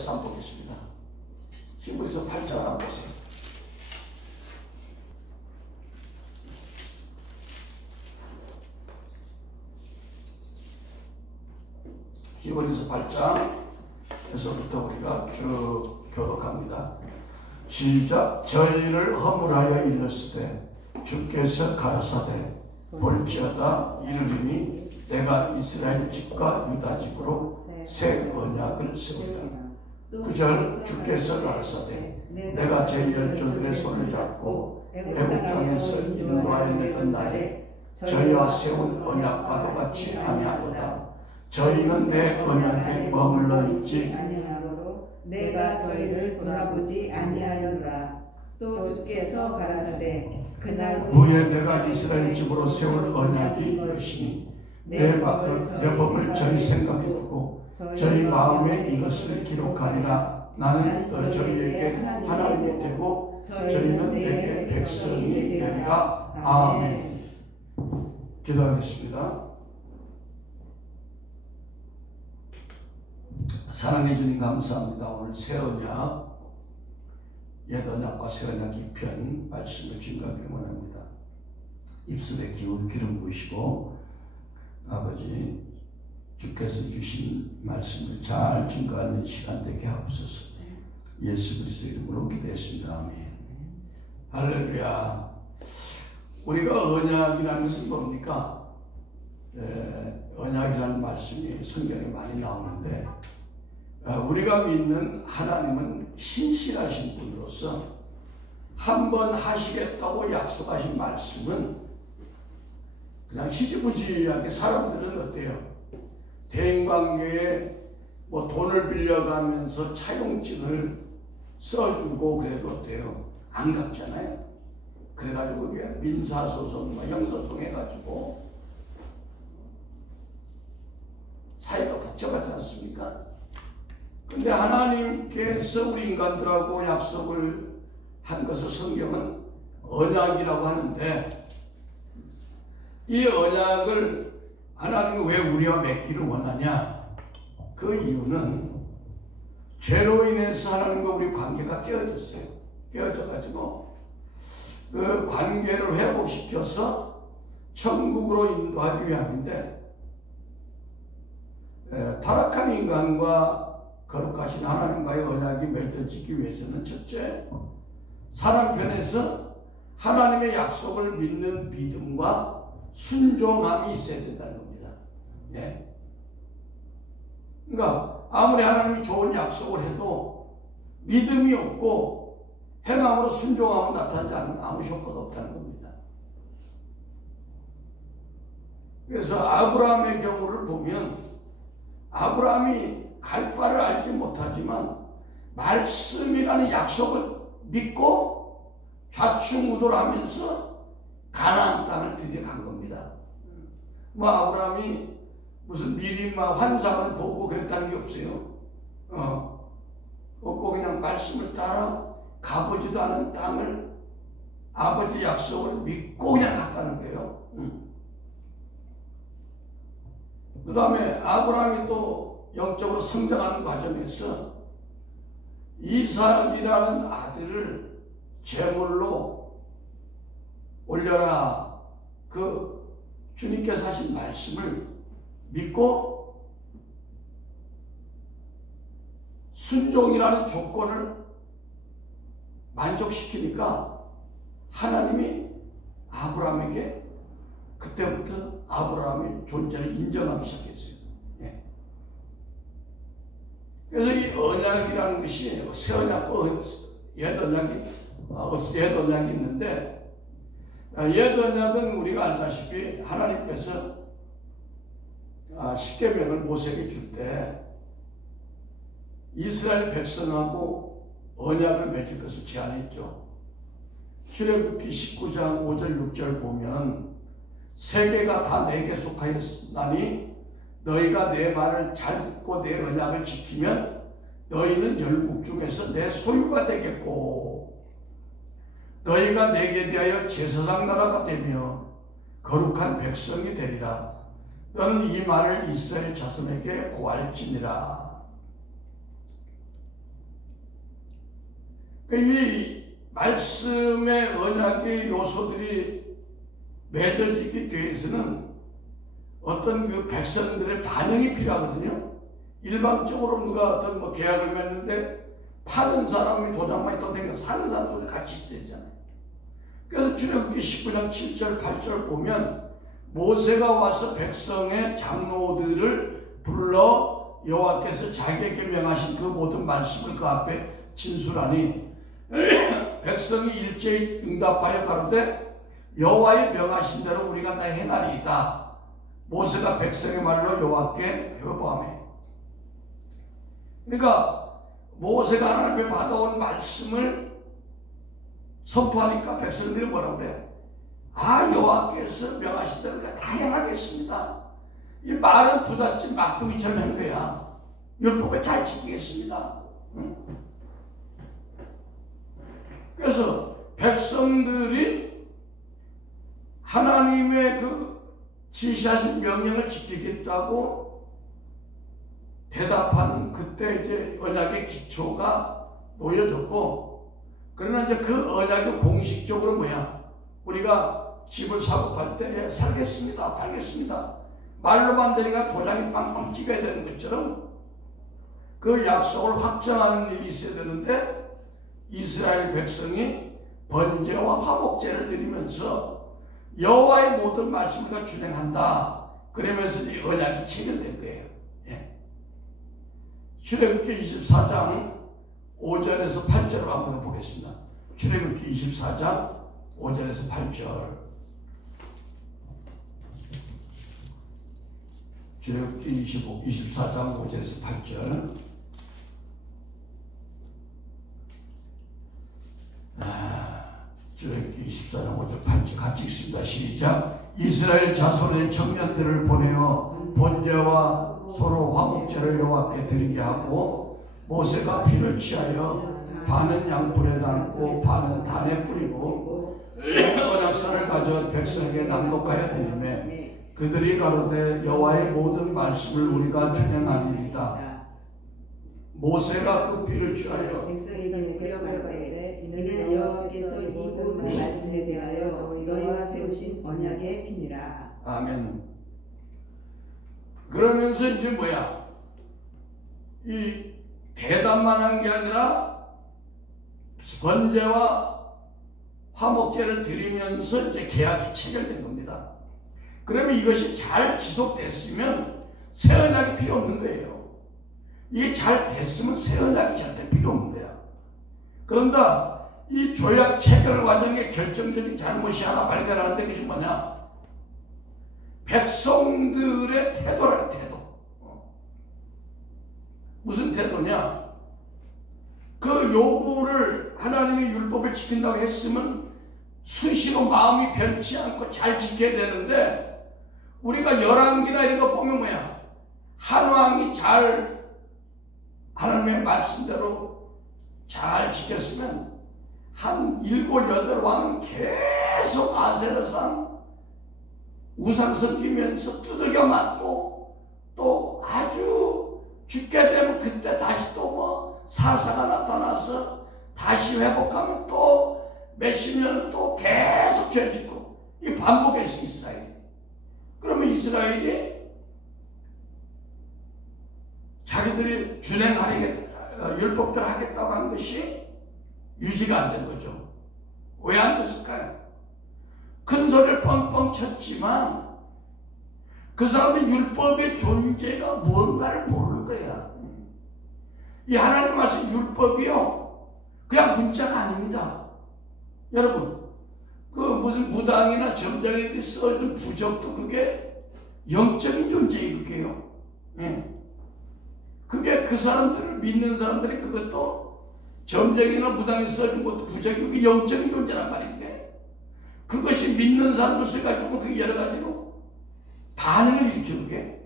역사 한번 보겠습니다. 히브리서 8장 한번 보세요. 히브리서 8장에서부터 우리가 쭉 교독합니다. 시작. 저희를 허물하여 일렀을 때 주께서 가라사대 볼지어다 이르리니 내가 이스라엘 집과 유다 집으로 새 언약을 세우리라. 9절. 주께서 가라사대 내가 제 열조들의 손을 잡고 애굽 땅에서 인도하여 내던 날에 저희와 세운 언약과도 같이 아니하도다. 저희는 내 언약에 머물러 있지 아니하므로 내가 저희를 돌아보지 아니하였노라. 또 주께서 가라사대 그날 후에 내가 이스라엘 집으로 세울 언약이 이것이니 내 법을 저희 생각에 두고 저희 마음에 이것을 기록하리라. 나는 또 저희에게 하나님이 되고 저희는 내게 백성이 되리라. 아멘. 기도하겠습니다. 사랑해 주님 감사합니다. 오늘 새 언약, 옛 언약과 새 언약 2편 말씀을 증거하기를 원합니다. 입술에 기운 기름 부으시고 아버지 주께서 주신 말씀을 잘 증거하는 시간 되게 하옵소서. 예수 그리스도 이름으로 기도했습니다. 아멘. 할렐루야. 우리가 언약이라는 것은 뭡니까? 언약이라는 말씀이 성경에 많이 나오는데 우리가 믿는 하나님은 신실하신 분으로서 한 번 하시겠다고 약속하신 말씀은 그냥 희지부지하게 사람들은 어때요? 대인관계에 뭐 돈을 빌려가면서 차용증을 써주고 그래도 어때요? 안 갚잖아요. 그래가지고 그게 민사소송, 형사소송 해가지고 사이가 복잡하지 않습니까? 근데 하나님께서 우리 인간들하고 약속을 한 것을 성경은 언약이라고 하는데 이 언약을 하나님은 왜 우리와 맺기를 원하냐? 그 이유는 죄로 인해서 하나님과 우리 관계가 깨어졌어요. 깨어져가지고 그 관계를 회복시켜서 천국으로 인도하기 위함인데 타락한 인간과 거룩하신 하나님과의 언약이 맺어지기 위해서는 첫째, 사람 편에서 하나님의 약속을 믿는 믿음과 순종함이 있어야 된다는 겁니다. 예. 그러니까 아무리 하나님이 좋은 약속을 해도 믿음이 없고 행함으로 순종하면 나타나지 않으면 아무 효과가 없다는 겁니다. 그래서 아브라함의 경우를 보면 아브라함이 갈 바를 알지 못하지만 말씀이라는 약속을 믿고 좌충우돌하면서 가나안 땅을 드디어 간 겁니다. 뭐 아브라함이 무슨 미리 막 환상을 보고 그랬다는 게 없어요. 없고 그냥 말씀을 따라 가보지도 않은 땅을 아버지 약속을 믿고 그냥 갔다는 거예요. 그 다음에 아브라함이 또 영적으로 성장하는 과정에서 이삭이라는 아들을 제물로 올려라. 그 주님께서 하신 말씀을 믿고 순종이라는 조건을 만족시키니까 하나님이 아브라함에게 그때부터 아브라함의 존재를 인정하기 시작했어요. 예. 그래서 이 언약이라는 것이 새 언약과 옛 언약이 있는데 옛 언약은 우리가 알다시피 하나님께서 십계명을 모세에게 줄 때 이스라엘 백성하고 언약을 맺을 것을 제안했죠. 출애굽기 19장 5절 6절 보면 세계가 다 내게 속하였나니 너희가 내 말을 잘 듣고 내 언약을 지키면 너희는 열국 중에서 내 소유가 되겠고 너희가 내게 대하여 제사장 나라가 되며 거룩한 백성이 되리라. 너는 이 말을 이스라엘 자손에게 고할지니라. 이 말씀의 언약의 요소들이 맺어지기 위해서는 어떤 그 백성들의 반응이 필요하거든요. 일반적으로 누가 어떤 뭐 계약을 맺는데 파는 사람이 도장만 떠다니고 사는 사람도 같이 있어야 되잖아요. 그래서 출애굽기 19장 7절 8절 보면 모세가 와서 백성의 장로들을 불러 여호와께서 자기에게 명하신 그 모든 말씀을 그 앞에 진술하니 백성이 일제히 응답하여 가로되 여호와의 명하신 대로 우리가 다 행하리이다. 모세가 백성의 말로 여호와께 회복하며, 그러니까 모세가 하나님 앞에 받아온 말씀을 선포하니까 백성들이 뭐라고 그래요? 아, 여호와께서 명하신 대로 우리가 다 행하겠습니다. 이 말은 부잣집 막둥이처럼 한 거야. 율법을 잘 지키겠습니다. 응? 그래서 백성들이 하나님의 그 지시하신 명령을 지키겠다고 대답하는 그때 이제 언약의 기초가 놓여졌고, 그러나 이제 그 언약이 공식적으로 뭐야? 우리가 집을 사고 팔 때 살겠습니다, 팔겠습니다. 말로만 되니까 도장이 빵빵 찍어야 되는 것처럼 그 약속을 확정하는 일이 있어야 되는데, 이스라엘 백성이 번제와 화목제를 드리면서 여호와의 모든 말씀을 준행한다. 그러면서 이 언약이 체결된 거예요. 예. 출애굽기 24장 5절에서 8절을 한번 보겠습니다. 출애굽기 24장 5절에서 8절. 출애굽기 24장 5절에서 8절. 출애굽기 24장 5절 8절 같이 읽습니다. 시작. 이스라엘 자손의 청년들을 보내어 번제와 소로 화목제를 여호와께 드리게 하고, 모세가 피를 취하여 반은 양뿔에 담고 반은 단에 뿌리고 언약선을 가져 백성에게 낭독하여 드리매, 그들이 가로되 여호와의 모든 말씀을 우리가 준행하리이다. 모세가 그 피를 취하여 백성에게 그려가로되 이는 여호와께서 이 모든 말씀에 대하여 너희와 세우신 언약의 피니라. 아멘. 그러면서 이제 뭐야? 이 대답만 한 게 아니라 번제와 화목제를 드리면서 이제 계약이 체결된 겁니다. 그러면 이것이 잘 지속됐으면 새 언약이 필요 없는 거예요. 이게 잘 됐으면 새 언약이 절대 필요 없는 거야. 그런데 이 조약 체결 과정에 결정적인 잘못이 하나 발견하는데 그것이 뭐냐? 백성들의 태도라, 태도. 무슨 태도냐? 그 요구를 하나님의 율법을 지킨다고 했으면 수시로 마음이 변치 않고 잘 지켜야 되는데, 우리가 열왕기나 이런 거 보면 뭐야? 한 왕이 잘 하나님의 말씀대로 잘 지켰으면 한 7, 8왕은 계속 아세라상 우상 섬기면서 두들겨 맞고, 또 아주 죽게 되면 그때 다시 또 뭐 사사가 나타나서 다시 회복하면 또 몇십 년은 또 계속 죄 짓고, 이 반복했어 이스라엘이. 그러면 이스라엘이 자기들이 준행하겠다, 율법대로 하겠다고 한 것이 유지가 안 된 거죠. 왜 안 됐을까요? 큰 소리를 뻥뻥 쳤지만 그 사람은 율법의 존재가 무언가를 모를 거야. 이 하나님 말씀 율법이요, 그냥 문자가 아닙니다. 여러분, 그 무슨 무당이나 점장이 써준 부적도 그게 영적인 존재예요. 그게요. 예. 그게 그 사람들을 믿는 사람들이 그것도 점쟁이나 무당이 써준 것도 부적이 그게 영적인 존재란 말인데, 그것이 믿는 사람들 써가지고 그게 여러 가지로 반응을 일으키는 게.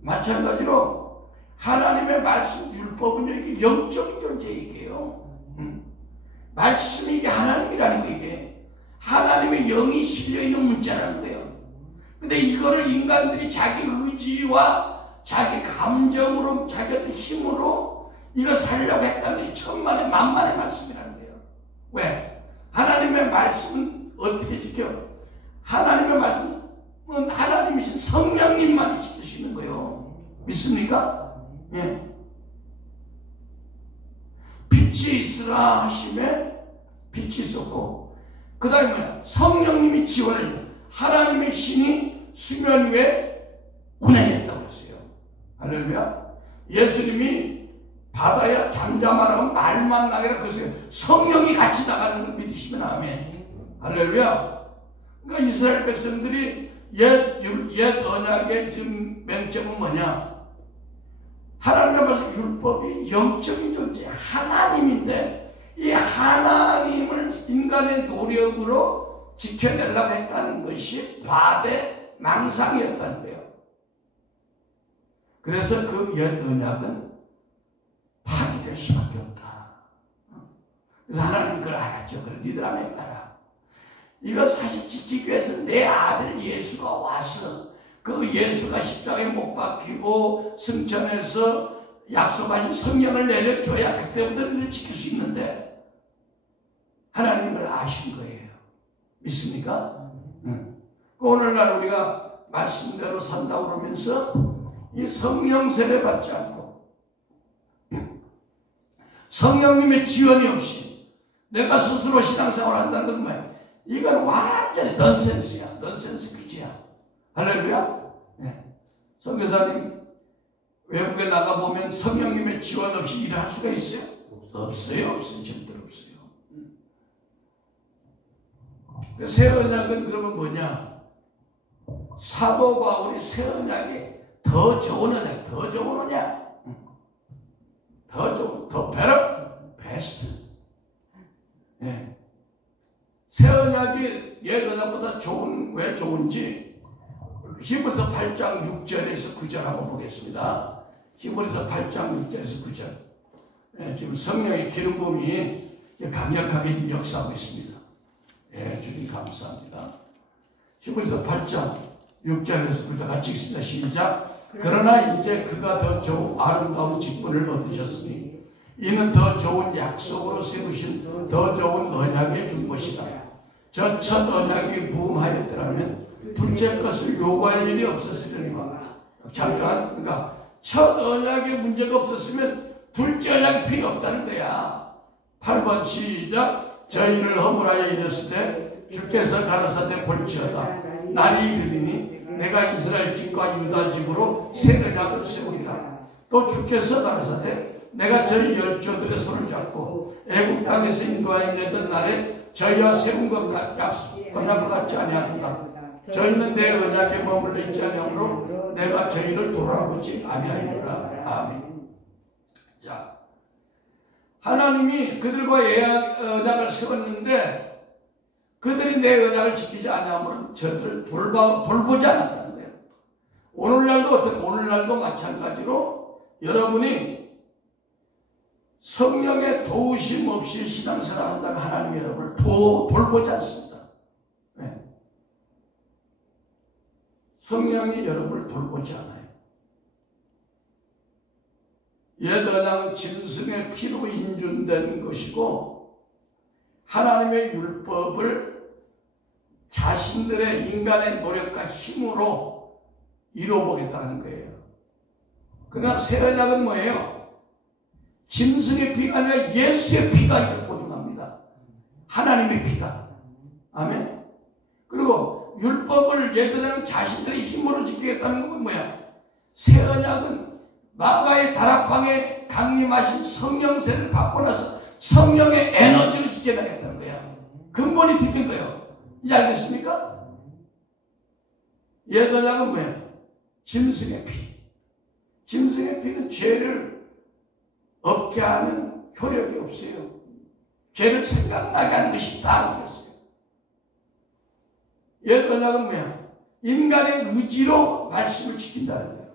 마찬가지로 하나님의 말씀 율법은 이게 영적인 존재이게요. 말씀이 이게 하나님이라는 거, 이게 하나님의 영이 실려있는 문자라는 거예요. 근데 이거를 인간들이 자기 의지와 자기 감정으로, 자기 힘으로 이거 살려고 했다는 게 천만의 만만의 말씀이라는 거예요. 왜? 하나님의 말씀은 어떻게 지켜요? 하나님의 말씀은 하나님이신 성령님만이 지킬 수 있는 거예요. 믿습니까? 예. 빛이 있으라 하심에 빛이 있었고, 그 다음에 뭐야? 성령님이 지원을, 하나님의 신이 수면 위에 운행했다고 했어요. 할렐루야. 예수님이 바다에 잠잠하라고 말만 나게라 그랬어요. 성령이 같이 나가는 걸 믿으시면 아멘. 할렐루야. 그러니까 이스라엘 백성들이 옛 언약의 지금 맹점은 뭐냐? 하나님의 말씀 율법이 영적인 존재 하나님인데, 이 하나님을 인간의 노력으로 지켜내려고 했다는 것이 과대 망상이었다는 거예요. 그래서 그 옛 언약은 파괴될 수밖에 없다. 그래서 하나님은 그걸 알았죠. 그걸 니들 안에 따라. 이걸 사실 지키기 위해서 내 아들 예수가 와서, 그 예수가 십자가에 못 박히고 승천해서 약속하신 성령을 내려줘야 그때부터 너희들 지킬 수 있는데, 하나님이 그걸 아신 거예요. 믿습니까? 오늘날 우리가 말씀대로 산다 그러면서 이 성령 세례 받지 않고 성령님의 지원이 없이 내가 스스로 신앙생활을 한다는 것은 뭐야? 이건 완전히 넌센스야. 넌센스 그지야. 할렐루야. 네. 선교사님 외국에 나가보면 성령님의 지원 없이 일을 할 수가 있어요? 없어요. 절대로 없어요. 새 언약은 그러면 뭐냐? 사도 바울이 새 언약이 더 좋은 언약, 더 좋은 언약, 더 좋은, 더 better, best. 네. 새 언약이 옛 언약보다 좋은, 왜 좋은지 히브리서 8장 6절에서 9절 한번 보겠습니다. 히브리서 8장 6절에서 9절. 네, 지금 성령의 기름 부음이 강력하게 역사하고 있습니다. 예, 주님 감사합니다. 히브리서 8장 6절에서 9절 같이 읽습니다. 시작. 그러나 이제 그가 더 좋은 아름다운 직분을 얻으셨으니 이는 더 좋은 약속으로 세우신 더 좋은 언약에 준 것이다. 저 첫 언약이 무음하였더라면 둘째 것을 요구할 일이 없었으리니와. 잠깐, 그러니까 첫 언약에 문제가 없었으면 둘째 언약이 필요 없다는 거야. 8번 시작. 저희를 허물하여 이르실 때 주께서 가라사대 볼지어다. 날이 이르리니 내가 이스라엘 집과 유다 집으로 새 언약을 세우리라. 또 주께서 가라사대 내가 저희 열조들의 손을 잡고 애국 땅에서 인도하여 내던 날에 저희와 세운 것 언약과 같지 아니하도다. 저희는 내 언약에 머물러 있지 아니하므로 내가 저희를 돌아보지 아니하리라. 아멘. 자, 하나님이 그들과 언약을 세웠는데 그들이 내 언약을 지키지 아니하므로 저들을 돌보지 않았다는 거예요. 오늘날도 마찬가지로 여러분이 성령의 도우심 없이 신앙생활을 한다면 하나님이 여러분을 돌보지 않습니다. 네. 성령이 여러분을 돌보지 않아요. 옛 언약은 짐승의 피로 인준된 것이고 하나님의 율법을 자신들의 인간의 노력과 힘으로 이루어보겠다는 거예요. 그러나 새 언약은 뭐예요? 짐승의 피가 아니라 예수의 피가 이걸 보증합니다. 하나님의 피가. 아멘. 그리고 율법을 옛 언약은 자신들의 힘으로 지키겠다는 건 뭐야? 새 언약은 마가의 다락방에 강림하신 성령세를 받고 나서 성령의 에너지를 지켜나겠다는 거야. 근본이 틀린 거예요. 이제 알겠습니까? 옛 언약은 뭐야? 짐승의 피. 짐승의 피는 죄를 없게 하는 효력이 없어요. 죄를 생각나게 하는 것이 다 그랬어요. 옛 언약은 뭐야? 인간의 의지로 말씀을 지킨다는 거예요.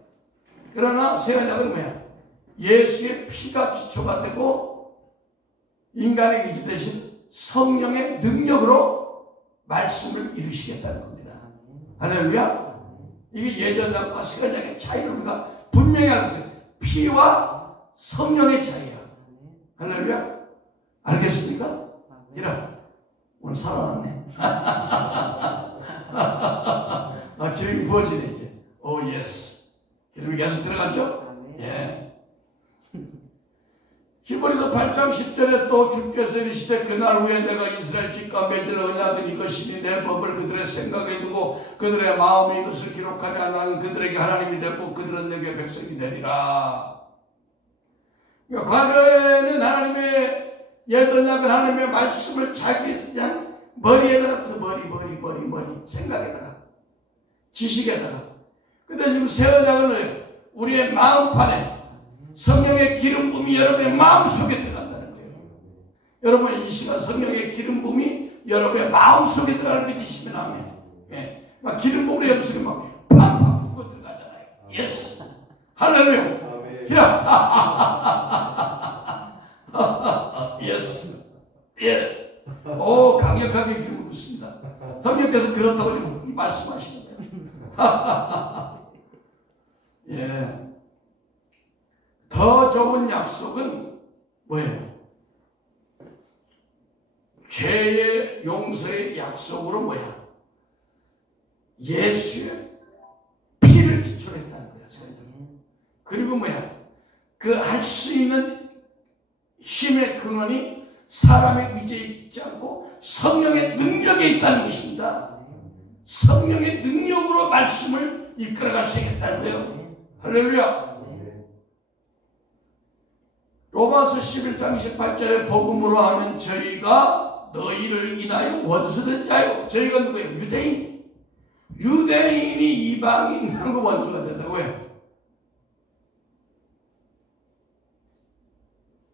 그러나 새 언약은 뭐야? 예수의 피가 기초가 되고 인간의 의지 대신 성령의 능력으로 말씀을 이루시겠다는 겁니다. 할렐루야. 이게 예전 언약과 새 언약의 차이를 우리가 분명히 알고 있어요. 피와 성령의 차이야. 할렐루야. 알겠습니까? 이라 오늘 살아났네. 기름이 부어지네 이제. 오 예스. 기름이 계속 들어갔죠? 예. 히브리서 8장 10절에 또 주께서 이르시되 그날 후에 내가 이스라엘 집과 맺을 언약은 이것이니 내 법을 그들의 생각에 두고 그들의 마음에 이것을 기록하려 나는 그들에게 하나님이 되고 그들은 내게 백성이 되리라. 그러니까 과거에는 하나님의 옛 언약은 하나님의 말씀을 자기 그냥 머리에다가 써 머리 생각에다가 지식에다가. 근데 지금 새 언약은 우리의 마음판에 성령의 기름 부음이 여러분의 마음속에 들어간다는 거예요. 여러분 이 시간 성령의 기름 부음이 여러분의 마음속에 들어가는 거 믿으시면 아멘. 예. 막 기름 부음으로 여러분이 막 팍팍 부고 들어가잖아요. 예스. 할렐루야. 기라. 예스. 예. 오 강력하게 기름 붓습니다. 성령께서 그렇다고 말씀하시는 거예요. 예. 더 좋은 약속은 뭐예요? 죄의 용서의 약속으로 뭐야? 예수의 피를 기초로 했다는 거야. 그리고 뭐야? 그 할 수 있는 힘의 근원이 사람의 의지에 있지 않고 성령의 능력에 있다는 것입니다. 성령의 능력으로 말씀을 이끌어갈 수 있겠다는 거예요. 할렐루야. 로마서 11장 28절에 복음으로 하는 저희가 너희를 인하여 원수된 자요. 저희가 누구예요? 유대인. 유대인이 이방인하고 원수가 된다고요.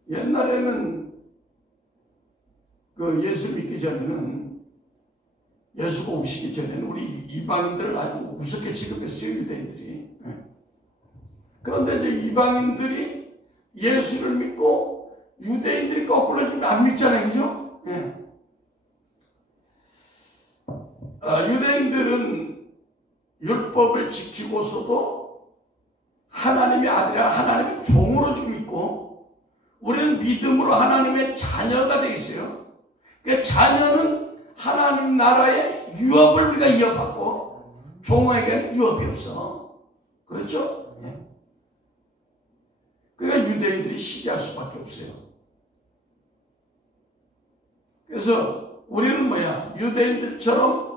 옛날에는 그 예수 믿기 전에는 예수가 오시기 전에는 우리 이방인들을 아주 무섭게 취급했어요. 유대인들이. 그런데 이제 이방인들이 예수를 믿고 유대인들이 거꾸로 지금 안 믿잖아요. 그죠? 예. 유대인들은 율법을 지키고서도 하나님의 아들이라 하나님의 종으로 지금 있고 우리는 믿음으로 하나님의 자녀가 되어 있어요. 그러니까 자녀는 하나님 나라의 유업을 우리가 이어받고 종에게는 유업이 없어. 그렇죠? 그러니까 유대인들이 시기할 수밖에 없어요. 그래서 우리는 뭐야? 유대인들처럼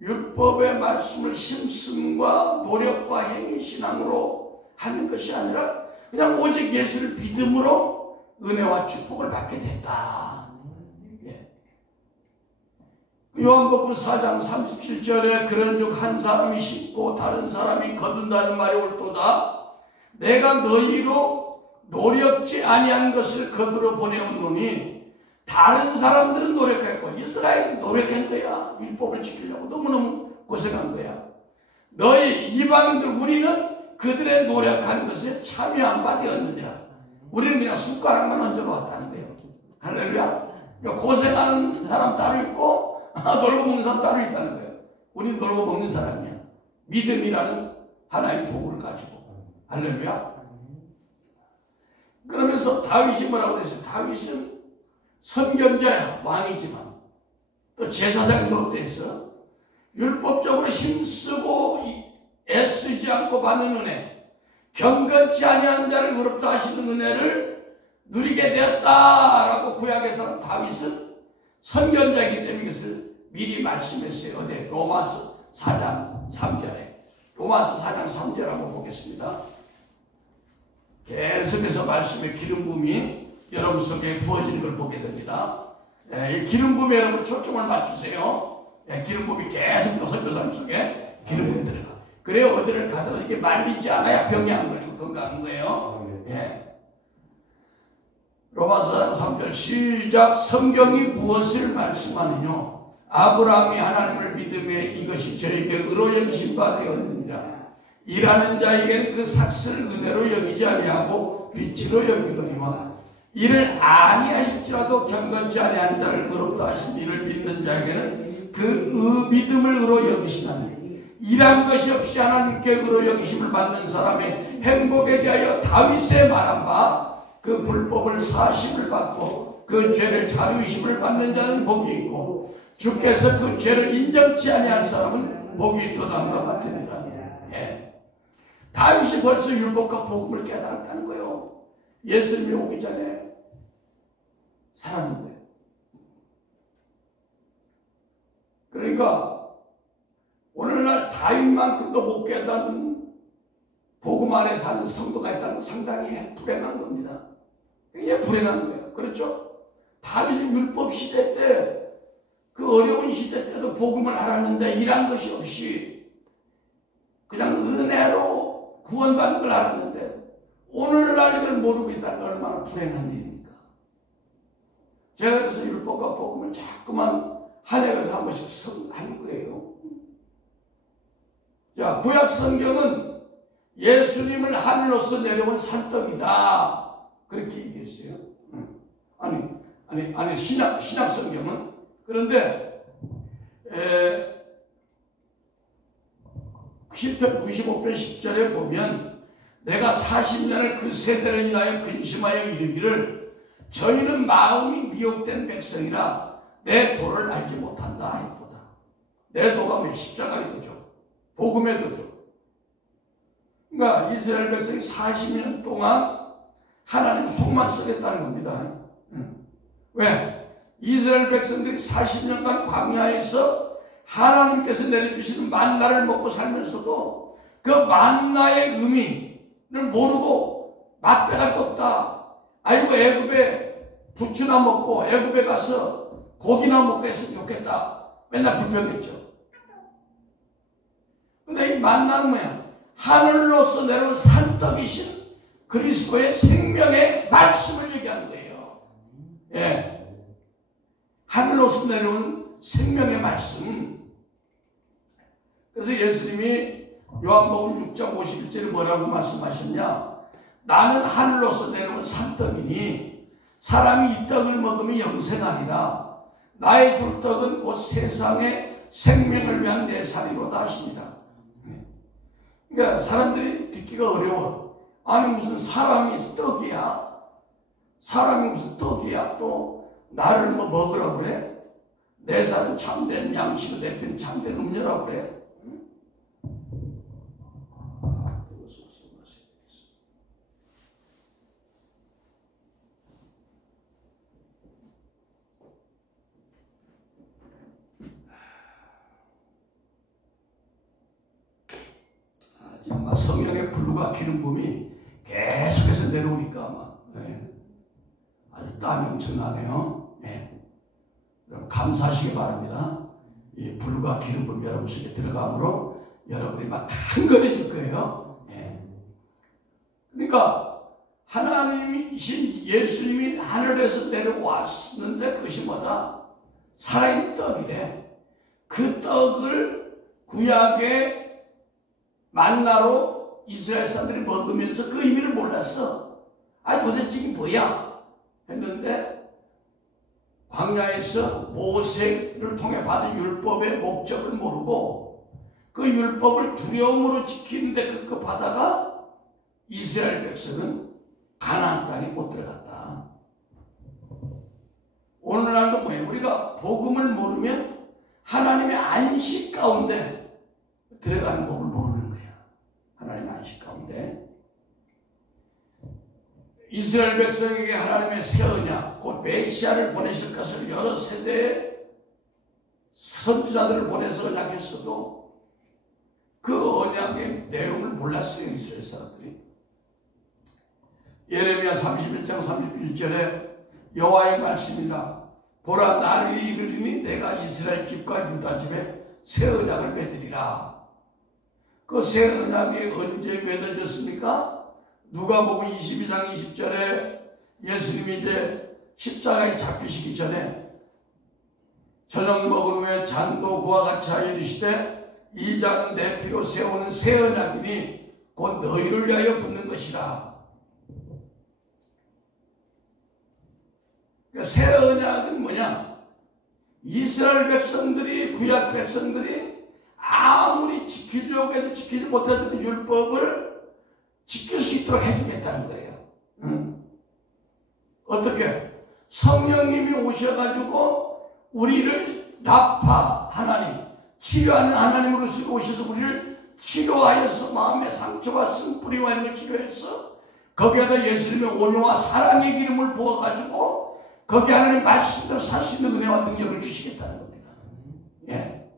율법의 말씀을 심승과 노력과 행위신앙으로 하는 것이 아니라 그냥 오직 예수를 믿음으로 은혜와 축복을 받게 된다. 예. 요한복음 4장 37절에 그런즉 한 사람이 심고 다른 사람이 거둔다는 말이 옳도다. 내가 너희로 노력지 아니한 것을 거두러 보내온 놈이 다른 사람들은 노력했고 이스라엘은 노력한 거야. 율법을 지키려고 너무너무 고생한 거야. 너희 이방인들 우리는 그들의 노력한 것에 참여한 바 되었느니라. 우리는 그냥 숟가락만 얹어 놓았다는 거예요. 할렐루야. 고생하는 사람 따로 있고 놀고 먹는 사람 따로 있다는 거예요. 우리는 놀고 먹는 사람이야. 믿음이라는 하나의 도구를 가지고. 할렐루야. 그러면서 다윗이 뭐라고 그랬어요? 다윗은 선견자야. 왕이지만 또 제사장이 노릇돼 있어. 율법적으로 힘쓰고 애쓰지 않고 받는 은혜, 경건치 아니한 자를 의롭다 하시는 은혜를 누리게 되었다라고 구약에서는 다윗은 선견자이기 때문에 이것을 미리 말씀했어요. 어디? 로마서 4장 3절에. 로마서 4장 3절 한번 보겠습니다. 계속해서 말씀의 기름 부음이 여러분 속에 부어지는 걸 보게 됩니다. 이 기름 부음에 여러분 초점을 맞추세요. 기름 부음이 계속 선교사님 속에 기름 부음이 들어가. 그래야 어디를 가더라도 이게 말리지 않아야 병이 안 걸리고 건강한 거예요. 로마서 3절 시작. 성경이 무엇을 말씀하느냐? 아브라함이 하나님을 믿음에 이것이 저에게 의로 여기신 바 되었느니라. 일하는 자에게는 그 삭슬을 은혜로 여기지 아니하고 빛으로 여기거니와 이를 아니하실지라도 경건치 아니한 자를 의롭다 하신 이를 믿는 자에게는 그 믿음을 의로 여기시나니 일한 것이 없이 하나님께 의로 여기심을 받는 사람의 행복에 대하여 다윗의 말한 바 그 불법을 사심을 받고 그 죄를 자유심을 받는 자는 복이 있고 주께서 그 죄를 인정치 아니한 사람은 복이 있도다과 같으니라. 예. 다윗이 벌써 율법과 복음을 깨달았다는 거예요. 예수님이 오기 전에 살았는데. 그러니까 오늘날 다윗만큼도 못 깨닫는 복음 안에 사는 성도가 있다는 건 상당히 불행한 겁니다. 이게 불행한 거예요. 그렇죠? 다윗은 율법 시대 때, 그 어려운 시대 때도 복음을 알았는데 일한 것이 없이 그냥 은혜로 구원받는 걸 알았는데 오늘날 이걸 모르고 있다는 건 얼마나 불행한 일입니까? 제가 그래서 율법과 복음을 자꾸만 한 해를 한 번씩 하는 거예요. 자, 구약 성경은 예수님을 하늘로서 내려온 산떡이다. 그렇게 얘기했어요. 아니, 신약 성경은. 그런데, 10편 95편 10절에 보면, 내가 40년을 그 세대를 인하여 근심하여 이르기를, 저희는 마음이 미혹된 백성이라 내 도를 알지 못한다 하였도다. 내 도가 왜 십자가에도 줘, 복음에도 줘. 그러니까 이스라엘 백성이 40년 동안 하나님 속만 썩였다는 겁니다. 왜? 이스라엘 백성들이 40년간 광야에서 하나님께서 내려주시는 만나를 먹고 살면서도 그 만나의 의미를 모르고 맛배가 떴다. 아이고 애굽에 부추나 먹고 애굽에 가서 고기나 먹고 했으면 좋겠다. 맨날 불평했죠. 근데 이 만나는 뭐야? 하늘로서 내려온 산떡이신 그리스도의 생명의 말씀을 얘기하는 거예요. 예. 하늘로서 내려온 생명의 말씀. 그래서 예수님이 요한복음 6장 51절에 뭐라고 말씀하셨냐? 나는 하늘로서 내려온 산떡이니 사람이 이 떡을 먹으면 영생하리라. 나의 줄 떡은 곧 세상의 생명을 위한 내 살이로다 하십니다. 그러니까 사람들이 듣기가 어려워. 아니 무슨 사람이 떡이야? 사람이 무슨 떡이야? 또 나를 뭐 먹으라고 그래? 내 살은 참된 양식이고 내 피는 참된 음료라고 그래? 지금 성령의 불과 기름 부음이 계속해서 내려오니까 아마 아주 땀이 엄청나네요. 여러분 감사하시기 바랍니다. 이 불과 기름 부음이 여러분 속에 들어감으로 여러분이 막 한건해질 거예요. 그러니까 하나님이신 예수님이 하늘에서 내려왔는데 그것이 뭐다? 살아있는 떡이래. 그 떡을 구약의 만나로 이스라엘 사람들이 먹으면서 그 의미를 몰랐어. 아니 도대체 이게 뭐야? 했는데 광야에서 모세를 통해 받은 율법의 목적을 모르고 그 율법을 두려움으로 지키는데 급급하다가 이스라엘 백성은 가나안 땅에 못 들어갔다. 오늘날도 뭐예요? 우리가 복음을 모르면 하나님의 안식 가운데 들어가는 법을 모르는 거예요. 하나님의 안식 가운데. 이스라엘 백성에게 하나님의 새 언약, 곧 메시아를 보내실 것을 여러 세대의 선지자들을 보내서 언약했어도 그 언약의 내용을 몰랐어요. 이스라엘 사람들이. 예레미야 31장 31절에 여호와의 말씀이다. 보라 나를 이르리니 내가 이스라엘 집과 유다 집에 새 언약을 맺으리라. 그 새 언약이 언제 맺어졌습니까? 누가복음 22장 20절에 예수님이 이제 십자가에 잡히시기 전에 저녁 먹은 후에 잔도 그와 같이 하여 이르시되 이 잔은 내 피로 세우는 새 언약이니 곧 너희를 위하여 붓는 것이라. 그러니까 새 언약은 뭐냐? 이스라엘 백성들이, 구약 백성들이 아무리 지키려고 해도 지키지 못했던 율법을 지킬 수 있도록 해주겠다는 거예요. 어떻게? 성령님이 오셔가지고 우리를 나파 하나님, 치료하는 하나님으로 오셔서 우리를 치료하여서 마음의 상처와 쓴뿌리와 있는 치료해서 거기에다 예수님의 온유와 사랑의 기름을 부어가지고 거기 하나님 말씀대로 살 수 있는 은혜와 능력을 주시겠다는 겁니다. 예.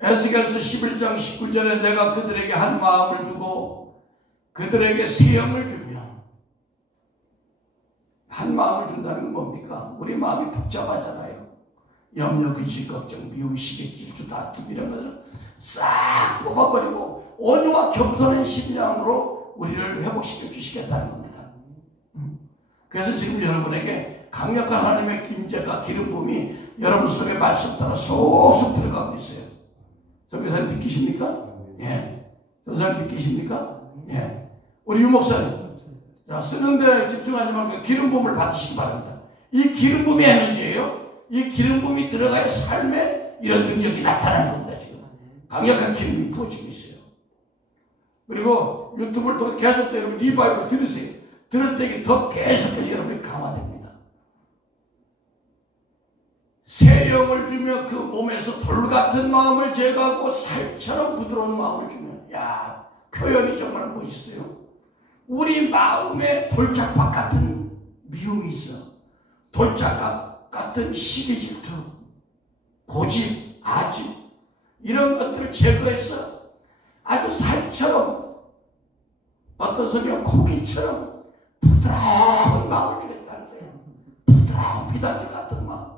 에스겔서 11장 19절에 내가 그들에게 한 마음을 주고 그들에게 새 영을 주며, 한 마음을 준다는 건 뭡니까? 우리 마음이 복잡하잖아요. 염려, 근심, 걱정, 미움, 시기, 질투, 다툼 이런 것을 싹 뽑아버리고 온유와 겸손한 심령으로 우리를 회복시켜 주시겠다는 겁니다. 그래서 지금 여러분에게 강력한 하나님의 김제가 기름 부음이 여러분 속에 말씀 따라 쏙쏙 들어가고 있어요. 전교사님 믿기십니까? 예. 전사님 믿기십니까? 예. 우리 유목사님, 자, 쓰는데 집중하지 말고 기름 부음을 받으시기 바랍니다. 이 기름 부음이 에너지예요. 이 기름 부음이 들어가야 삶에 이런 능력이 나타나는 겁니다. 지금 강력한 기름이 부어지고 있어요. 그리고 유튜브를 통해 계속 여러분 리바이벌 들으세요. 들을 때 더 계속해서 여러분이 강화됩니다. 새 영을 주며 그 몸에서 돌 같은 마음을 제거하고 살처럼 부드러운 마음을 주며, 야, 표현이 정말 멋있어요. 우리 마음에 돌짝박 같은 미움이 있어. 돌짝박 같은 시기 질투, 고집, 아집 이런 것들을 제거해서 아주 살처럼, 어떤 성경 고기처럼 부드러운 마음을 주겠다는 거예요. 부드러운 비단들 같은 마음.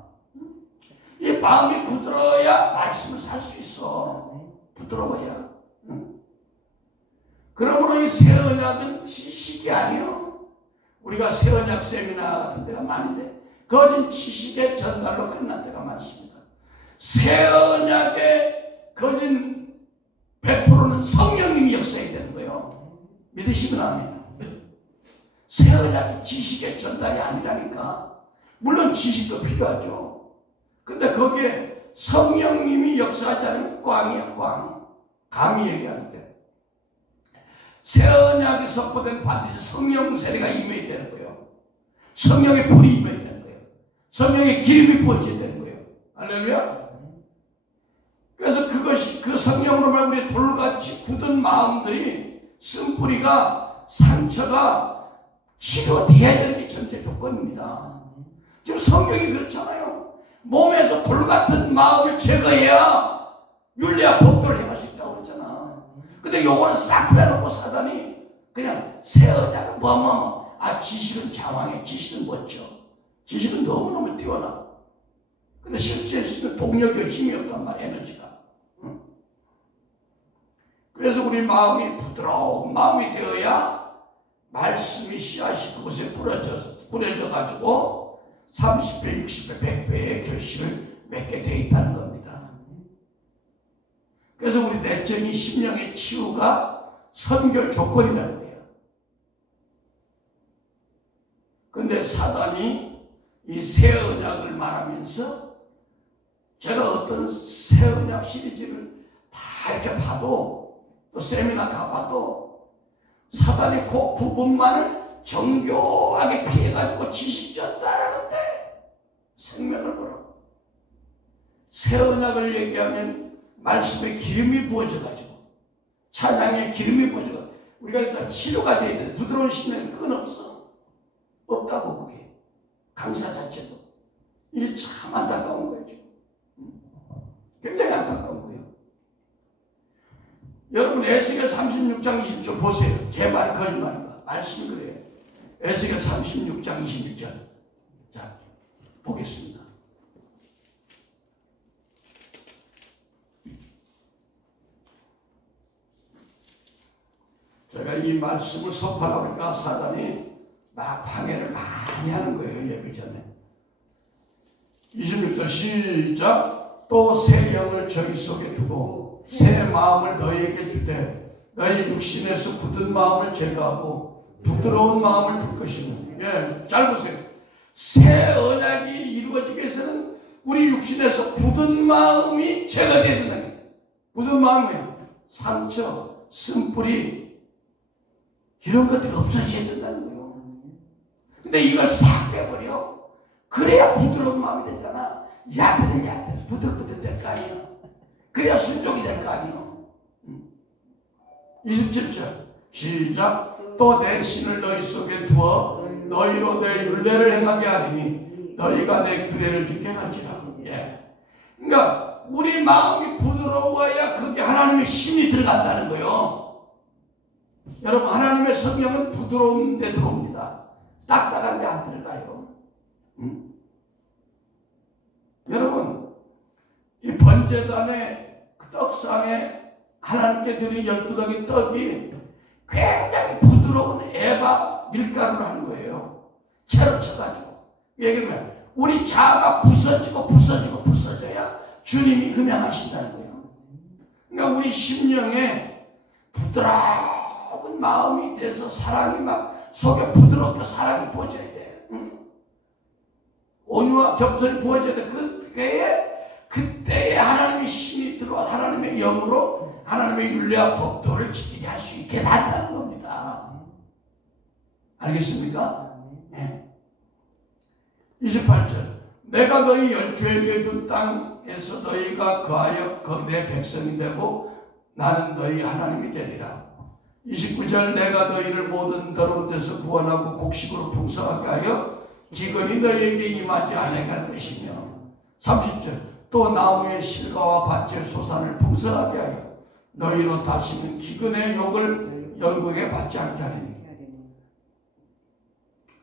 이 마음이 부드러워야 말씀을 살 수 있어. 부드러워야. 그러므로 이 새 언약은 지식이 아니요. 우리가 새 언약 세미나 같은 데가 많은데 거진 지식의 전달로 끝난 데가 많습니다. 새 언약의 거진 100%는 성령님이 역사해야 되는 거예요. 믿으시면 합니다. 새 언약이 지식의 전달이 아니라니까. 물론 지식도 필요하죠. 근데 거기에 성령님이 역사하지 않으면 꽝이야, 꽝. 감히 얘기하는데. 새 언약이 선포된 반드시 성령 세례가 임해야 되는 거예요. 성령의 불이 임해야 되는 거예요. 성령의 기름이 부어져야 되는 거예요. 할렐루야? 그래서 그것이, 그 성령으로 말하면 우리 돌같이 굳은 마음들이, 쓴뿌리가, 상처가 치료돼야 되는 게 전제 조건입니다. 지금 성경이 그렇잖아요. 몸에서 돌 같은 마음을 제거해야 율례와 법도를 행할 수 있다고 그러잖아. 근데 요거는 싹 빼놓고 사단이 그냥 새 언약은 지식은 장황해, 지식은 멋져, 지식은 너무너무 뛰어나. 근데 실제 있으면 동력이 힘이 없단 말이야, 에너지가. 그래서 우리 마음이 부드러운 마음이 되어야 말씀이 씨앗이 그곳에 뿌려져가지고 30배, 60배, 100배의 결실을 맺게 돼 있다는 겁니다. 그래서 우리 내적인 심령의 치유가 선결 조건이라는 거예요. 근데 사단이 이 새 언약을 말하면서 제가 어떤 새 언약 시리즈를 다 이렇게 봐도 또 세미나 가봐도 사단이 그 부분만을 정교하게 피해가지고 지식 전달하는데 생명을 걸어. 새 언약을 얘기하면 말씀에 기름이 부어져가지고 찬양에 기름이 부어져가지고 우리가 일단 치료가 돼야 돼. 부드러운 심령이 그건 없어. 없다고 그게. 강사 자체도. 이게 참 안타까운 거예요. 굉장히 안타까운 거예요. 여러분 에스겔 36장 20절 보세요. 제 말이 거짓말인가? 말씀이 그래요. 에스겔 36장 26절. 자, 보겠습니다. 제가 이 말씀을 선포하니까 사단이 막 방해를 많이 하는 거예요. 예배 전에. 26절 시작. 또 새 영을 저희 속에 두고 새 마음을 너희에게 주되 너희 육신에서 굳은 마음을 제거하고 부드러운 마음을 줄 것이니. 예, 잘 보세요. 새 언약이 이루어지기 위해서는 우리 육신에서 굳은 마음이 제거되어야 된다는 거예요. 굳은 마음이에요. 상처, 쓴뿌리 이런 것들이 없어져야 된다는 거예요. 근데 이걸 싹 빼버려. 그래야 부드러운 마음이 되잖아. 야들야들 부들부들 될 거 아니에요. 그래야 순종이 될 거 아니에요. 27절 시작. 또 내 신을 너희 속에 두어 너희로 내 율례를 행하게 하리니 너희가 내 규례를 지켜갈지라. 예. 그러니까 우리 마음이 부드러워야 그게 하나님의 힘이 들어간다는 거예요. 여러분, 하나님의 성령은 부드러운 데 들어옵니다. 딱딱한 데 안 들어가요. 여러분, 이 번제단의 떡상에 하나님께 드린 12덩이 떡이 굉장히 부드러운 에바 밀가루를 하는 거예요. 채로 쳐가지고. 얘기하면 우리 자아가 부서져야 주님이 흠양하신다는 거예요. 그러니까 우리 심령에 부드러운 마음이 돼서 사랑이 막 속에 부드럽게 사랑이 부어져야 돼. 온유와 겸손이 부어져야 돼. 그때에 하나님의 신이 들어와 하나님의 영으로 하나님의 율례와 법도를 지키게 할 수 있게 한다는 겁니다. 알겠습니까? 네. 28절 내가 너희 열조에게 준 땅에서 너희가 거하여 내 백성이 되고 나는 너희 하나님이 되리라. 29절 내가 너희를 모든 더러운 데서 구원하고 곡식으로 풍성하게 하여 기근이 너희에게 임하지 않게 할 것이며 30절 또 나무의 실과와 밭의 소산을 풍성하게 하여 너희로 다시는 기근의 욕을 영광에 받지 않게 하리니.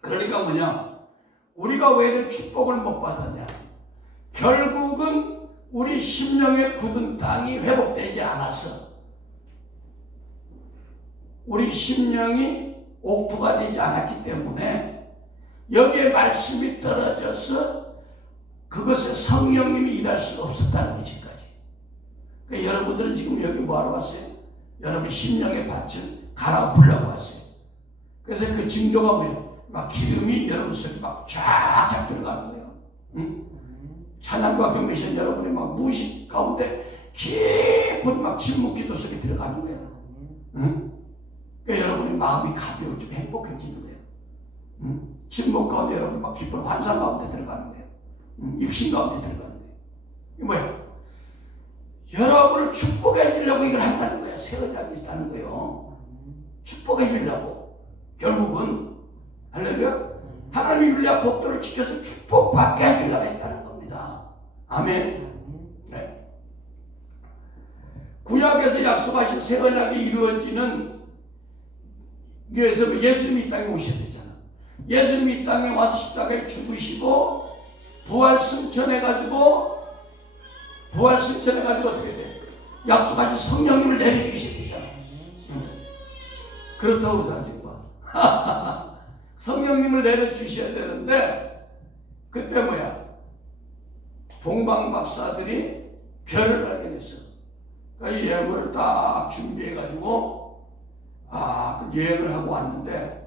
그러니까 뭐냐, 우리가 왜 이런 축복을 못 받았냐, 결국은 우리 심령의 굳은 땅이 회복되지 않아서 우리 심령이 옥토가 되지 않았기 때문에 여기에 말씀이 떨어져서 그것에 성령님이 일할 수가 없었다는 것까지. 그러니까 여러분들은 지금 여기 뭐하러 왔어요? 여러분 심령의 밭을 갈아엎으려고 왔어요. 그래서 그 징조가 뭐예요? 막 기름이 여러분 속에 막 쫙쫙 들어가는 거예요. 응? 찬양과 경배 시간 여러분의 막 무식 가운데 깊은 막 침묵 기도 속에 들어가는 거예요. 응? 그러니까 여러분의 마음이 가벼워지고 행복해지는 거예요. 응? 침묵 가운데 여러분 막 깊은 환상 가운데 들어가는 거예요. 입신 가운데 들어가는 거예요. 이게 뭐예요? 여러분을 축복해 주려고 이걸 한다는 거예요. 새 언약이 있다는 거예요. 축복해 주려고. 결국은 할렐루야. 하나님의 율례와 법도를 지켜서 축복받게 해주려고 했다는 겁니다. 아멘. 네. 구약에서 약속하신 새 언약이 이루어지는 위해서 예수님이 이 땅에 오셔야 되잖아. 예수님이 이 땅에 와서 십자가에 죽으시고 부활 승천해가지고 어떻게 돼? 약속하신 성령님을 내려주셔야 되잖아. 그렇다고 해서 안 봐. 성령님을 내려주셔야 되는데 그때 뭐야? 동방 박사들이 별을 발견했어. 그러니까 이 예물을 딱 준비해가지고 그 여행을 하고 왔는데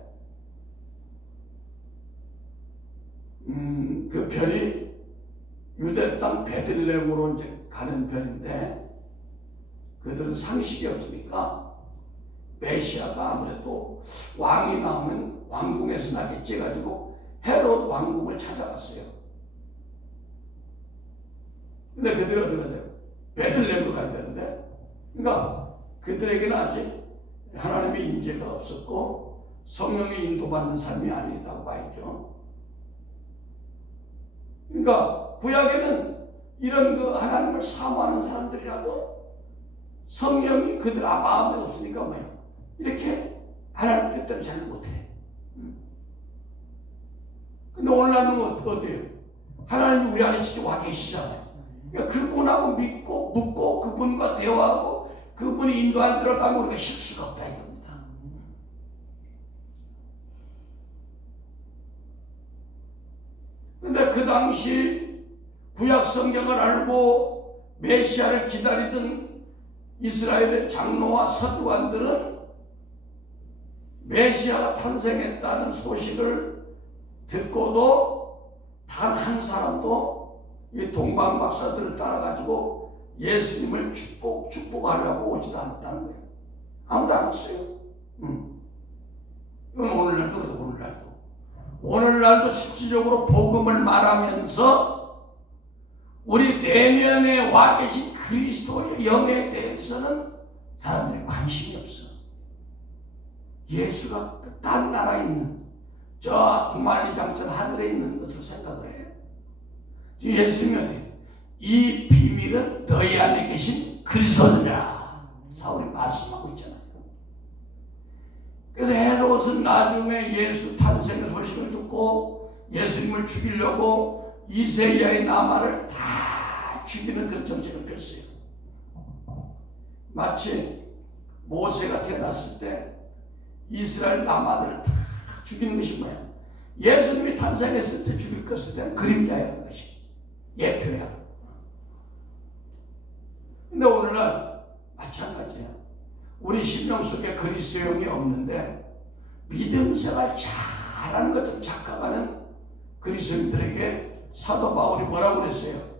그 별이 유대 땅 베들레헴으로 이제 가는 별인데 그들은 상식이 없으니까 메시아가 아무래도 왕이 나오면 왕궁에서 나겠지 해가지고 헤롯 왕궁을 찾아갔어요. 근데 그들이 어디 가야 돼요? 베들레헴으로 가야 되는데, 그러니까 그들에게는 아직 하나님의 인재가 없었고 성령의 인도받는 삶이 아니라고 봐야죠. 그러니까 구약에는 이런 그 하나님을 사모하는 사람들이라도 성령이 그들 마음에 없으니까 뭐예요? 이렇게 하나님 뜻대로 잘 못해. 근데 오늘날은 어때요? 하나님이 우리 안에 직접 와 계시잖아요. 그러니까 그분하고 믿고 묻고 그분과 대화하고 그분이 인도 안 들어가면 우리가 실수가 없다 이겁니다. 근데 그 당시 구약 성경을 알고 메시아를 기다리던 이스라엘의 장로와 서기관들은 메시아가 탄생했다는 소식을 듣고도 단 한 사람도 이 동방 박사들을 따라가지고 예수님을 축복하려고 오지도 않았다는 거예요. 아무도 안 왔어요. 이건 오늘날도 그래서 오늘날도 오늘날도 실질적으로 복음을 말하면서 우리 내면에 와 계신 그리스도의 영에 대해서는 사람들이 관심이 없어. 예수가 딴 나라에 있는 저 구만리장천 하늘에 있는 것을 생각을 해요. 지금 예수님이 이 비밀은 너희 안에 계신 그리스도니라 사울이 말씀하고 있잖아요. 그래서 헤롯은 나중에 예수 탄생의 소식을 듣고 예수님을 죽이려고 이세야의 나마를 다 죽이는 그런 정책을 폈어요. 마치 모세가 태어났을 때 이스라엘 남아들을 다 죽이는 것이 뭐야? 예수님이 탄생했을 때 죽일 것에 대한 그림자야. 그것이 예표야. 근데 오늘날 마찬가지야. 우리 심령 속에 그리스도 영이 없는데 믿음 생활 잘하는 것처럼 착각하는 그리스도인들에게 사도 바울이 뭐라고 그랬어요?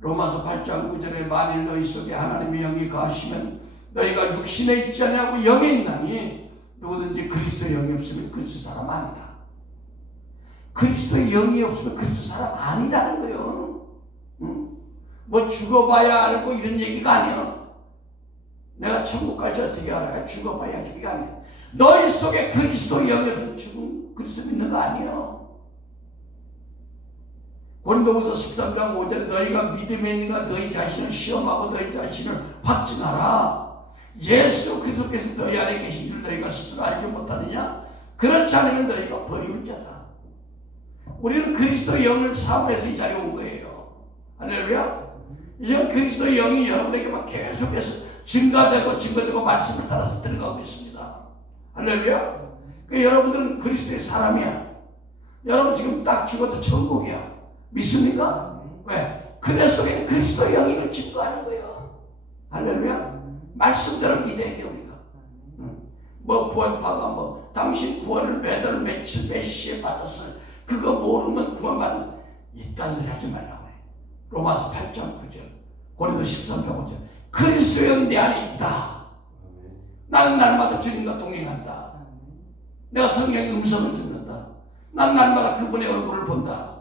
로마서 8장 9절에 만일 너희 속에 하나님의 영이 거하시면 너희가 육신에 있지 않냐고 영에 있나니 누구든지 그리스도의 영이 없으면 그리스도 사람 아니다. 그리스도의 영이 없으면 그리스도 사람 아니라는 거예요. 응? 뭐 죽어봐야 알고 이런 얘기가 아니야. 내가 천국 갈지 어떻게 알아요? 죽어봐야 얘기가 아니야. 너희 속에 그리스도의 영이 없으면 죽은 그리스도 믿는 거 아니에요. 고린도후서 13장 5절에 너희가 믿음에 있는가 너희 자신을 시험하고 너희 자신을 확증하라. 예수 그리스도께서 너희 안에 계신 줄 너희가 스스로 알지 못하느냐? 그렇지 않으면 너희가 버리울 자다. 우리는 그리스도의 영을 사모해서 이 자리에 온 거예요. 할렐루야. 이제 그리스도의 영이 여러분에게 막 계속해서 증가되고 말씀을 따라서 들어가고 있습니다. 할렐루야. 여러분들은 그리스도의 사람이야. 여러분 지금 딱 죽어도 천국이야. 믿습니까? 왜? 그대 속에 그리스도의 영이 증거하는 거예요. 할렐루야. 말씀대로 믿어야 돼 우리가. 뭐 구원파가 뭐 당신 구원을 몇 월 며칠 몇 시에 받았어요. 그거 모르면 구원받는 이딴 소리 하지 말라고 해. 로마서 8장 9절 고린도 13장 5절 그리스도의 영이 내 안에 있다. 나는 날마다 주님과 동행한다. 내가 성령의 음성을 듣는다. 나는 날마다 그분의 얼굴을 본다.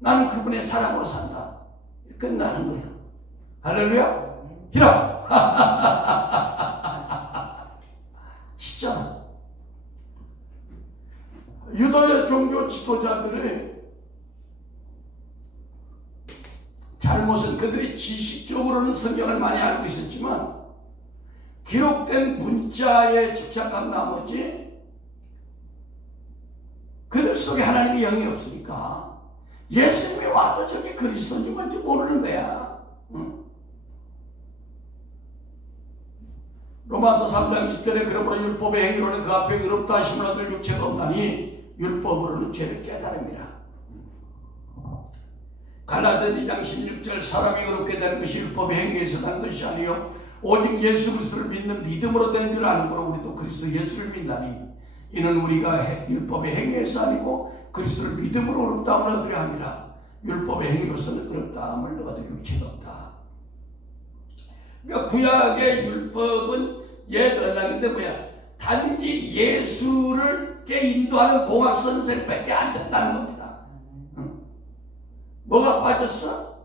나는 그분의 사랑으로 산다. 끝나는 거예요. 할렐루야. 히라. 쉽잖아. 유다의 종교 지도자들의 잘못은 그들이 지식적으로는 성경을 많이 알고 있었지만 기록된 문자에 집착한 나머지 그들 속에 하나님의 영이 없으니까 예수님이 와도 저게 그리스도인지 뭔지 모르는 거야. 응? 로마서 3장 20절에 그러므로 율법의 행위로는 그 앞에 의롭다 하심을 얻을 육체가 없나니 율법으로는 죄를 깨달음이라. 갈라디아서 2장 16절 사람이 의롭게 되는 것이 율법의 행위에서 난 것이 아니요 오직 예수 그리스도를 믿는 믿음으로 되는 줄 아는 거로 우리도 그리스도 예수를 믿나니 이는 우리가 율법의 행위에서 아니고 그리스도를 믿음으로 의롭다함을 얻으려 함이라. 율법의 행위로서는 의롭다함을 얻을 육체가 없다. 그러니까 구약의 율법은 옛 언약인데 뭐야? 단지 예수를 인도하는 공학 선생밖에 안 된다는 겁니다. 응? 뭐가 빠졌어?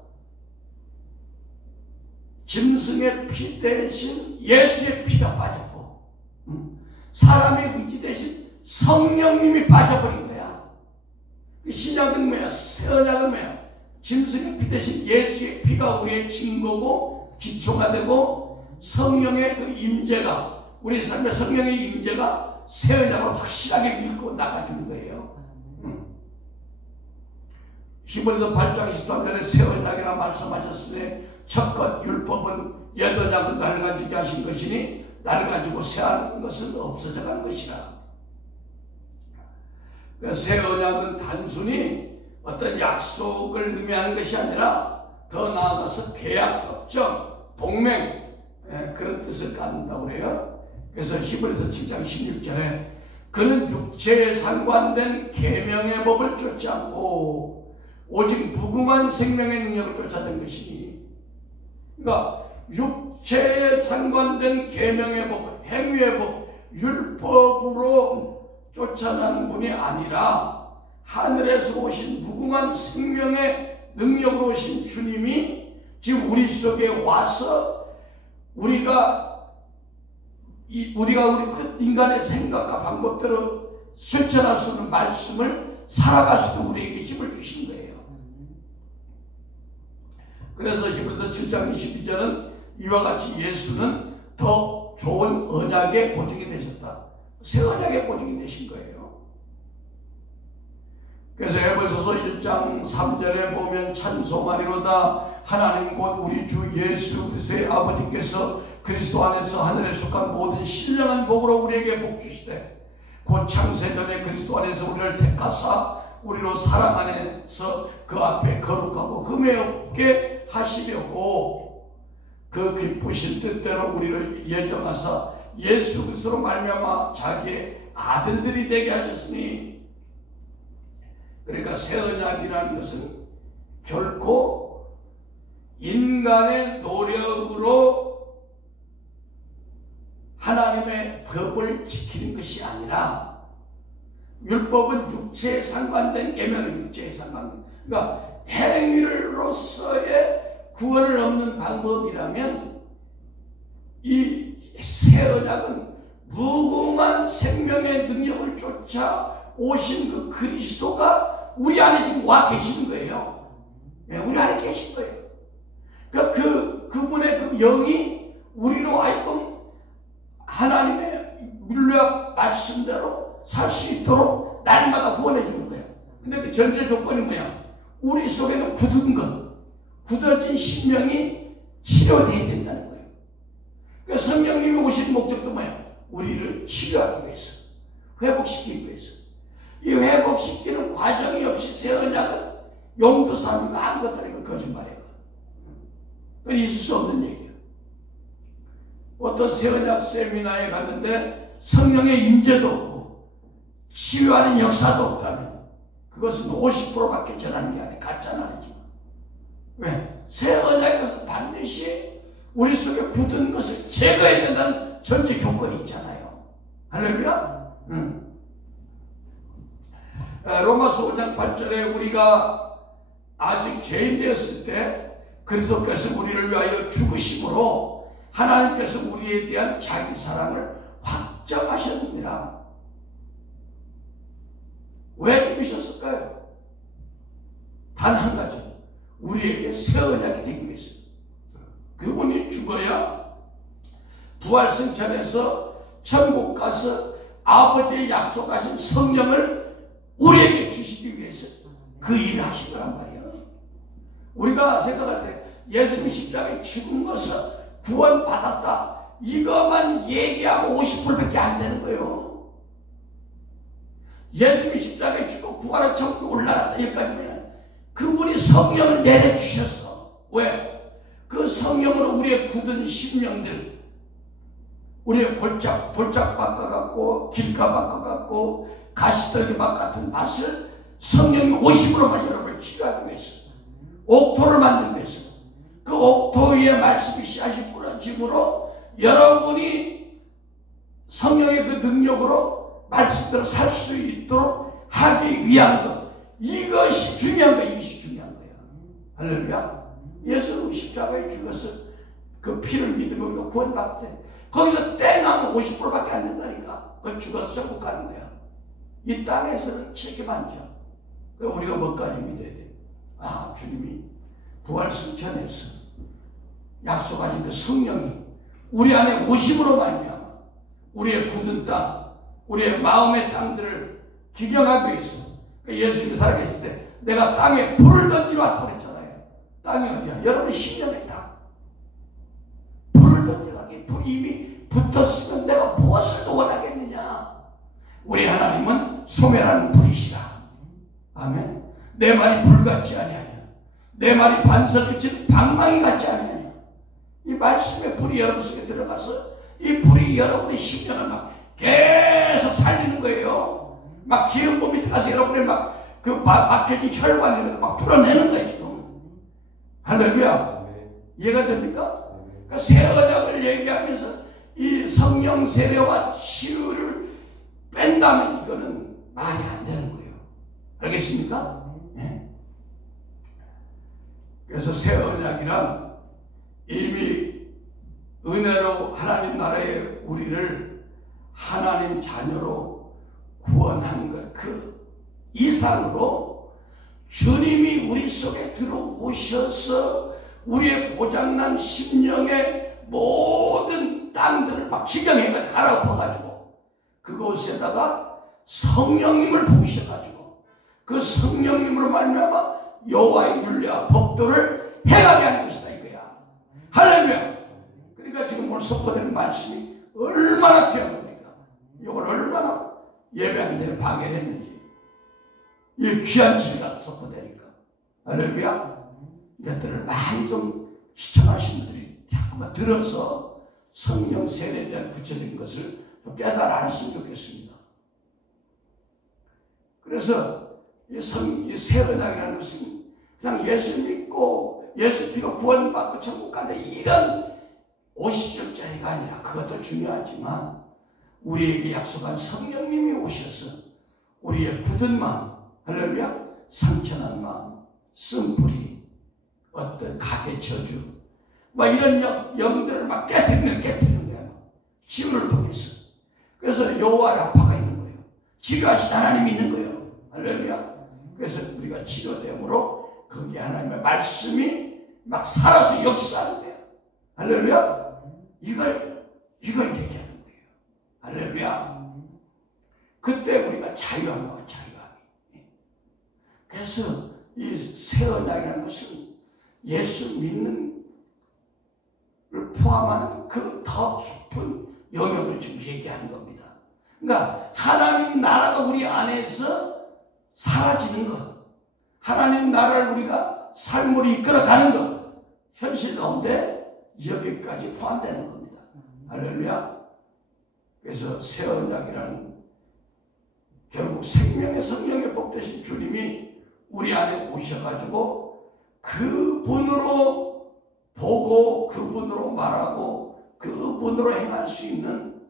짐승의 피 대신 예수의 피가 빠졌고, 응? 사람의 의지 대신 성령님이 빠져버린 거야. 신약은 뭐야? 새 언약은 뭐야? 짐승의 피 대신 예수의 피가 우리의 증거고 기초가 되고 성령의 그 임재가 우리 삶의 성령의 임재가 새 언약을 확실하게 믿고 나가주는 거예요. 히브리서 8장 13절에 새 언약이라 말씀하셨으니 첫것 율법은 옛 언약은 낡아지게 하신 것이니 낡아지고 새하는 것은 없어져간 것이라. 새 언약은 단순히 어떤 약속을 의미하는 것이 아니라 더 나아가서 계약, 협정, 동맹 그런 뜻을 갖는다고 그래요. 그래서 히브리서 7장 16절에 그는 육체에 상관된 계명의 법을 쫓지 않고 오직 무궁한 생명의 능력을 쫓아낸 것이니, 그러니까 육체에 상관된 계명의 법, 행위의 법, 율법으로 쫓아난 분이 아니라 하늘에서 오신 무궁한 생명의 능력으로 오신 주님이 지금 우리 속에 와서 우리가 우리 인간의 생각과 방법대로 실천할 수 있는 말씀을 살아갈 수 있는 우리에게 힘을 주신 거예요. 그래서 히브리서 7장 22절은 이와 같이 예수는 더 좋은 언약의 보증이 되셨다. 새 언약의 보증이 되신 거예요. 그래서 에베소서 1장 3절에 보면 찬송하리로다 하나님 곧 우리 주 예수 그리스도의 아버지께서 그리스도 안에서 하늘에 속한 모든 신령한 복으로 우리에게 복 주시되 곧 창세전에 그리스도 안에서 우리를 택하사 우리로 사랑 안에서 그 앞에 거룩하고 금에 없게 하시려고 그 기쁘신 뜻대로 우리를 예정하사 예수 그리스도로 말미암아 자기의 아들들이 되게 하셨으니, 그러니까 새 언약이라는 것은 결코 인간의 노력으로 하나님의 법을 지키는 것이 아니라, 율법은 육체에 상관된 계명은 육체에 상관된, 그러니까 행위로서의 구원을 얻는 방법이라면 이 새 언약은 무궁한 생명의 능력을 쫓아 오신 그 그리스도가 우리 안에 지금 와 계시는 거예요. 우리 안에 계신 거예요. 그러니까 그분의 그 영이 우리로 하여금 하나님의 율법 말씀대로 살 수 있도록 날마다 구원해 주는 거예요. 근데 그 전제 조건이 뭐야? 우리 속에는 굳어진 심령이 치료되어야 된다는 거예요. 그러니까 성령님이 오신 목적도 뭐야? 우리를 치료하기 위해서, 회복시키기 위해서. 이 회복시키는 과정이 없이 새 언약은 용도삼이가 아무것도 아니고 거짓말이에요. 그건 있을 수 없는 얘기예요. 어떤 새 언약 세미나에 갔는데 성령의 임재도 없고 치유하는 역사도 없다면 그것은 50%밖에 전하는 게 아니에요. 가짜는 아니지만. 왜? 새 언약에서 반드시 우리 속에 굳은 것을 제거해야 된다는 전제 조건이 있잖아요. 할렐루야? 로마서 5장 8절에 우리가 아직 죄인 되었을 때 그리스도께서 우리를 위하여 죽으심으로 하나님께서 우리에 대한 자기 사랑을 확정하셨느니라. 왜 죽으셨을까요? 단 한 가지, 우리에게 새 언약이 되기 위해서. 그분이 죽어야 부활승천에서 천국 가서 아버지의 약속하신 성령을 우리에게 주시기 위해서 그 일을 하신 거란 말이에요. 우리가 생각할 때 예수님이 십자가에 죽은 것을 구원받았다, 이것만 얘기하면 50%밖에 안 되는 거예요. 예수님이 십자가에 죽고 부활한 천국에 올라갔다, 여기까지 뭐야? 그분이 성령을 내려주셔서. 왜? 그 성령으로 우리의 굳은 심령들, 우리의 돌짝밭과 같고 길가밭과 같고 가시떨기밭 같은 밭을 성령이 오심으로만 여러분을 치료하기 위해서, 옥토를 만들기 위해서, 그 옥토 위에 말씀이 씨앗이 뿌려짐으로 여러분이 성령의 그 능력으로 말씀대로 살 수 있도록 하기 위한 것, 이것이 중요한 거예요. 이것이 중요한 거예요. 할렐루야. 예수는 십자가에 죽어서 그 피를 믿으면 우리가 구원받을 때 거기서 땡하면 50%밖에 안 된다니까. 그걸 죽어서 천국 가는 거야. 이 땅에서는 책임 안 져. 그러니까 우리가 뭐까지 믿어야 돼? 아, 주님이 부활승천에서 약속하신 그 성령이 우리 안에 오심으로 말미암아 우리의 굳은 땅, 우리의 마음의 땅들을 기경하기 위해서. 그러니까 예수님이 살아계실 때 내가 땅에 불을 던지러 왔다고 했잖아요. 땅이 어디야? 여러분의 심령의 땅. 불을 던지라기, 불이 이미 붙었으면 내가 무엇을 더 원하겠느냐? 우리 하나님은 소멸하는 불이시라. 아멘. 내 말이 불 같지 아니하냐? 내 말이 반석을 친 방망이 같지 아니하냐? 이 말씀의 불이 여러분 속에 들어가서 이 불이 여러분의 심령을 막 계속 살리는 거예요. 막 기름 부음이 들어가서 여러분의 막혀진 혈관을 막 풀어내는 거예요, 지금. 할렐루야. 이해가 됩니까? 그러니까 새 언약을 얘기하면서 이 성령 세례와 치유를 뺀다면 이거는 말이 안 되는 거예요. 알겠습니까? 네. 그래서 새 언약이란 이미 은혜로 하나님 나라의 우리를 하나님 자녀로 구원한 것 그 이상으로 주님이 우리 속에 들어오셔서 우리의 고장난 심령의 모든 땅들을 막 기경해가지고 갈아엎어가지고 그곳에다가 성령님을 부으셔가지고 그 성령님으로 말미암아 여호와의 율례와 법도를 행하게 하는 것이다 이거야. 할렐루야. 그러니까 지금 오늘 선포되는 말씀이 얼마나 귀한 겁니까? 이걸 얼마나 예배하기 전에 방해를 했는지. 이 귀한 진리가 선포되니까. 할렐루야. 이것들을 많이 좀 시청하신 분들이 자꾸만 들어서 성령 세례에 대한 구체적인 것을 좀 깨달아 알았으면 좋겠습니다. 그래서 이 새 언약이라는 것은 그냥 예수 믿고 예수 피로 구원받고 천국 간다 이런 50절짜리가 아니라 그것도 중요하지만 우리에게 약속한 성령님이 오셔서 우리의 굳은 마음, 할렐루야, 상처난 마음, 쓴뿌리, 어떤 가게 저주, 막 이런 영들을 막 깨뜨리는 거야. 치유를 통해서. 그래서 여호와 라파가 있는 거예요. 치료하신 하나님이 있는 거예요. 할렐루야. 그래서 우리가 치료됨으로 거기에 하나님의 말씀이 막 살아서 역사하는 거예요. 할렐루야. 이걸 얘기하는 거예요. 할렐루야. 그때 우리가 자유한 거예요. 자유함이. 그래서 이 새 언약이라는 것은 예수 믿는 를 포함하는 그 더 깊은 영역을 지금 얘기하는 겁니다. 그러니까 하나님 나라가 우리 안에서 사라지는 것, 하나님 나라를 우리가 삶으로 이끌어가는 것, 현실 가운데 여기까지 포함되는 겁니다. 할렐루야. 그래서 새 언약이라는 결국 생명의 성령의 복 되신 주님이 우리 안에 오셔가지고 그분으로 보고 그분으로 말하고 그분으로 행할 수 있는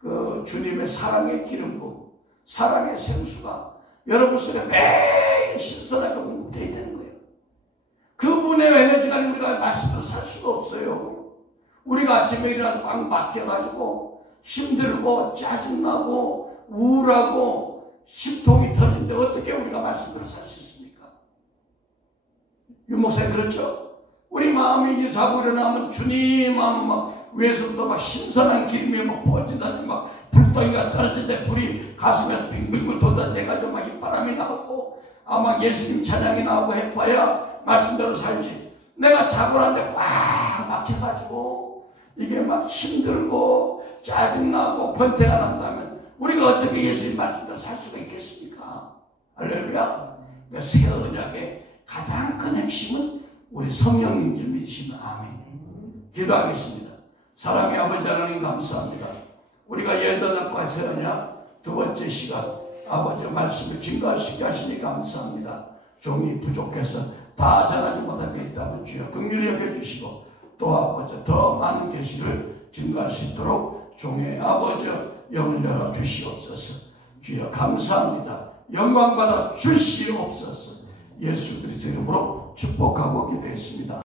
그 주님의 사랑의 기름 부음, 사랑의 생수가 여러분 속에 매일 신선하게 공급되어야 되는 거예요. 그분의 에너지가 우리가 마시고 살 수가 없어요. 우리가 아침에 일어나서 막 막혀가지고 힘들고 짜증나고 우울하고 심통이 터지는데 어떻게 우리가 말씀으로 살 수 있습니까? 윤 목사님 그렇죠? 우리 마음이 이제 자고 일어나면 주님 마음 막 위에서부터 막 신선한 기름이 막 퍼진다니 막 불덩이가 떨어진데 불이 가슴에서 빙빙 돋아내가지고 막 휘바람이 나오고 아마 예수님 찬양이 나오고 해봐야 말씀대로 살지. 내가 자고 나는데 꽉 막혀가지고 이게 막 힘들고 짜증나고 권태가 난다면 우리가 어떻게 예수님 말씀대로 살 수가 있겠습니까? 할렐루야. 그러니까 새 언약의 가장 큰 핵심은 우리 성령님 줄 믿으시면 아멘. 기도하겠습니다. 사랑의 아버지 하나님 감사합니다. 우리가 예언과 새 언약 두 번째 시간 아버지 말씀을 증거하시게 하시니 감사합니다. 종이 부족해서 다 전하지 못한 게 있다면 주여 긍휼히 여겨주시고 또 아버지 더 많은 계시를 증거할 수 있도록 종의 아버지 영을 열어 주시옵소서. 주여 감사합니다. 영광 받아 주시옵소서. 예수 그리스도 이름으로 축복하고 기도했습니다.